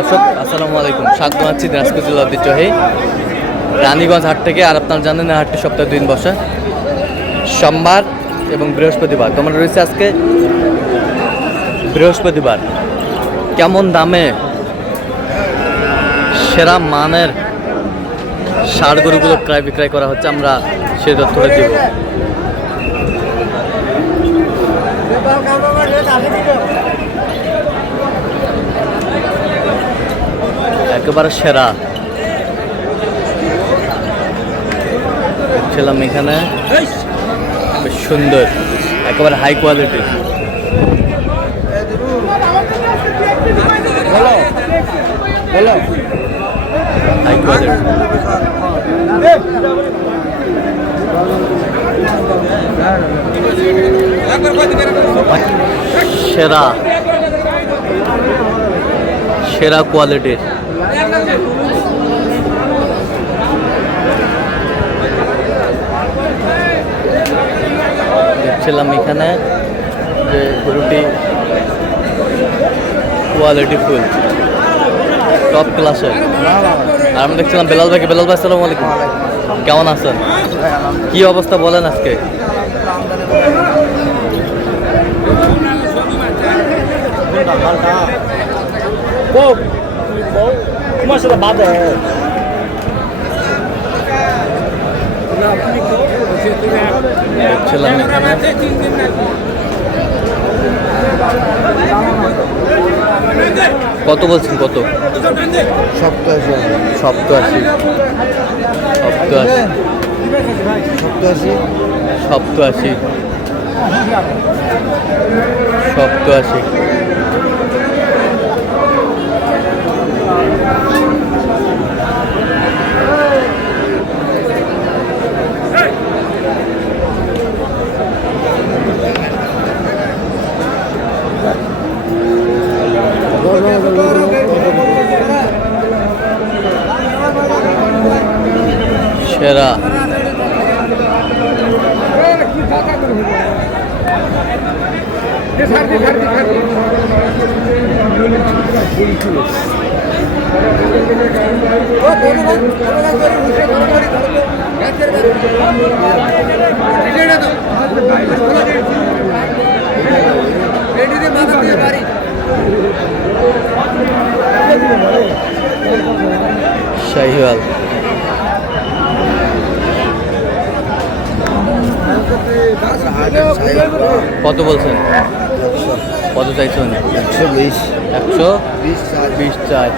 দর্শক আসসালামু আলাইকুম, স্বাগত জানাচ্ছি দিনাজপুর জেলা ঐতিহ্যবাহী রানীগঞ্জ হাট থেকে। আর আপনারা জানেন না, হাটটি সপ্তাহে 2 দিন বসে, সোমবার এবং বৃহস্পতিবার। তোমরা রয়েছে আজকে বৃহস্পতিবার। কেমন দামে সেরা মানের ষাঁড় গরুগুলো ক্রয় বিক্রয় করা হচ্ছে, আমরা সেই তথ্যটা দিব। একেবারে সেরা দেখছিলাম এখানে, বেশ সুন্দর, একেবারে হাই কোয়ালিটির। হাই কোয়ালিটি সেরা সেরা কোয়ালিটির। দেখছিলাম এখানে যে গরুটি কোয়ালিটি ফুল, টপ ক্লাসের। আর আমি দেখছিলাম বেলাল ভাইকে। বেলাল ভাই আসসালামু আলাইকুম, কেমন আছেন? কি অবস্থা বলেন আজকে? দেখছিলাম এখানে কত বলছেন? কত? 87 87 87 87। সেরা শাহিওয়াল। কত বলছেন? কত চাইছেন? 120 120 চাই।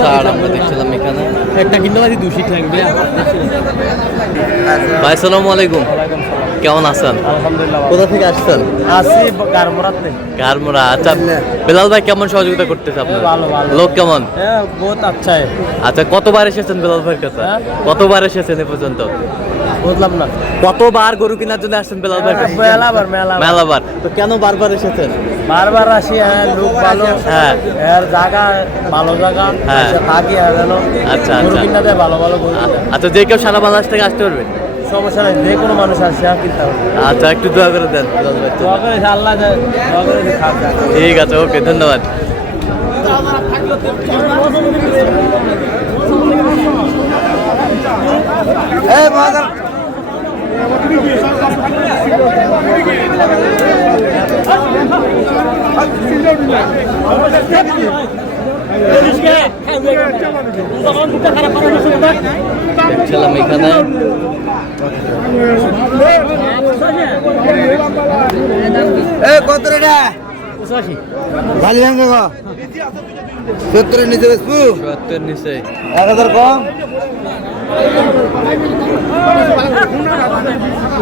ষাঁড় আমরা দেখছিলাম এখানে, একটা কিনতে পারি 200 থাকবে। ভাই আসসালামু আলাইকুম, কেমন আছেন? কোথা থেকে আসছেন? আসি গারমোরাতে। গারমোরা। আচ্ছা বেলাল ভাই কেমন সহযোগিতা করতেছে আপনার? ভালো ভালো। লোক কেমন? বহুত আচ্ছা। আচ্ছা কতবার এসেছেন বেলাল ভাইয়ের কাছে? কতবার এসেছেন এ পর্যন্ত? বুঝলাম না। কতবার গরু কেনার জন্য আসছেন বেলাল ভাইয়ের কাছে? মেলাবার। তো কেন বারবার এসেছেন? বারবার আসি। হ্যাঁ, লোক ভালো। হ্যাঁ, এর জায়গা ভালো জায়গা। হ্যাঁ। থাকি গেল। আচ্ছা গরু আচ্ছা কিনতে ভালো ভালো গরু। আচ্ছা, যে কেউ সারা বাংলাদেশ থেকে আসতে পারবে? সমস্যা নেই, যে কোনো মানুষ আসছে কিনতে হবে। আচ্ছা একটু দোয়া করে দেন বেলাল ভাই। দোয়া করে আল্লাহ দোয়া করে খাবে। ঠিক আছে, ওকে, ধন্যবাদ। দেখছিলাম এখানে কত রে? 85 ভালো ভাঙবে গো। 70 এর নিচে বেচবো? 70 এর নিচে 1000 কম।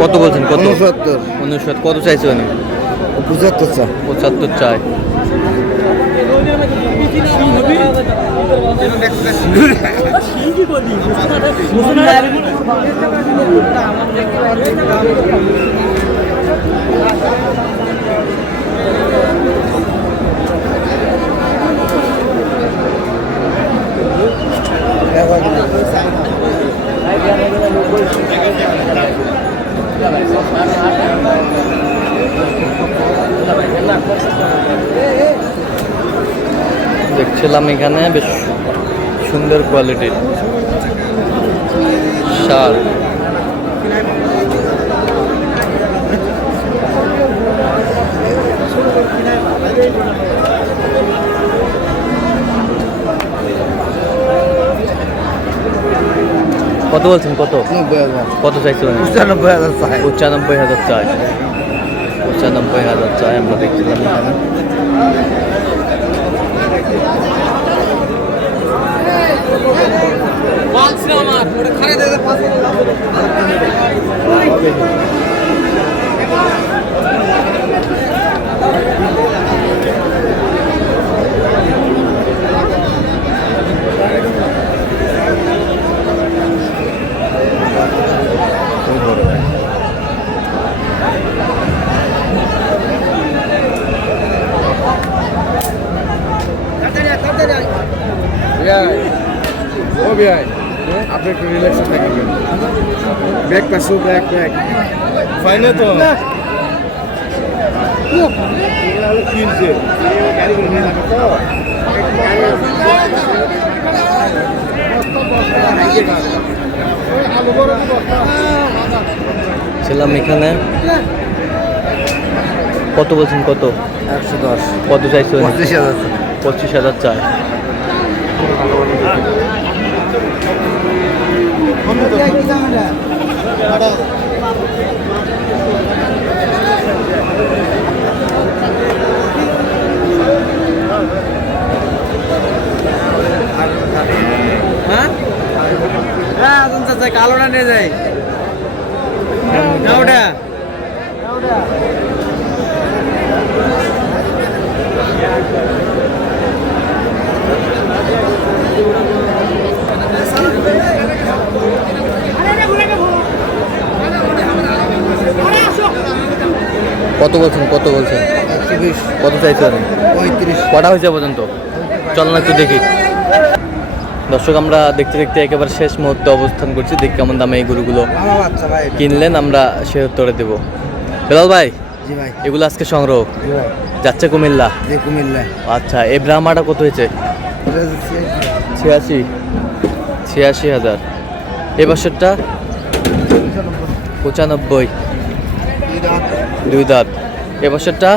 কত বলছেন? কত? 69 কত চাইছে উনি? 75 চা। 75 চাই। দেখছিলাম এখানে বেশ সুন্দর কোয়ালিটির শাল। কত বলছেন? কত 90,000 কত চাইছেন? 95,000 চাই। 95,000 চাই। 95,000 চাই আমরা দেখছিলাম এখানে। আপনি একটু রিল্যাক্সে থাকবেন। ব্যাগ পাশু ব্যাগ ফাইনে তো কিনছে ছিলাম এখানে। কত বলছেন? কত? 110। কত চাইছেন? 25,000। 25,000 চাই। কালোটা নিয়ে যাই না ওটা কত বলছেন? কত বলছেন? 30। কত চাইছেন? 35। কটা হয়েছে পর্যন্ত? চল না একটু দেখি। দর্শক, আমরা দেখতে দেখতে একেবারে শেষ মুহূর্তে অবস্থান করছি। দেখি কেমন দামে এই গরুগুলো আমার বাচ্চা ভাই। কিনলেন, আমরা সে উত্তরে দেবো। বেলাল ভাই, জি ভাই। এগুলো আজকে সংগ্রহ জি ভাই। যাচ্ছে কুমিল্লা। যে কুমিল্লা আচ্ছা, এই ব্রাহ্মাটা কত হয়েছে? 86,000। এই বছরটা 95। দুই দাঁত। এ বছরটা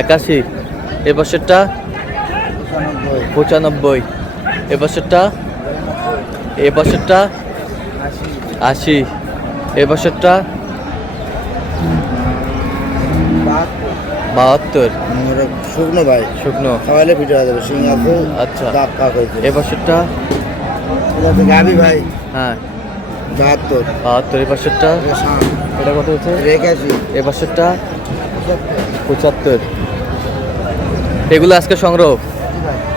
81। এ বছরটা 95। এ বছরটা 80। এ বছরটা 72। শুকনো ভাই, শুকনো। খাওয়াইলে পিঠে হয়ে যাবে। সিং আছে, আচ্ছা। দাঁত পাক হয়েছে। এ বছরটা গাবি ভাই হ্যাঁ 72। 72। এ বছরটা এটা কত হচ্ছে? 81। এ বছরটা 75। এগুলো আজকে সংগ্রহ।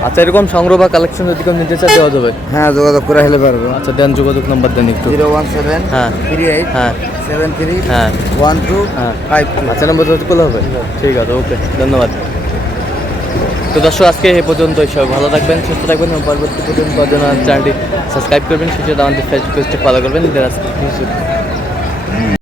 আচ্ছা, এরকম সংগ্রহ বা কালেকশন যদি কেউ নিতে চায় দেওয়া যাবে? হ্যাঁ, যোগাযোগ করে হেলে পারবো। আচ্ছা, দেন যোগাযোগ নাম্বার দেন একটু। 017 হ্যাঁ 38 হ্যাঁ 73 হ্যাঁ 12 হ্যাঁ 52। আচ্ছা, নাম্বার যোগাযোগ করলে হবে? ঠিক আছে, ওকে, ধন্যবাদ। তো দর্শক, আজকে এই পর্যন্তই। সবাই ভালো থাকবেন, সুস্থ থাকবেন এবং পরবর্তী পর্যন্ত চ্যানেলটি সাবস্ক্রাইব করবেন। সেটা আমাদের ফেসবুক পেজটি ফলো করবেন।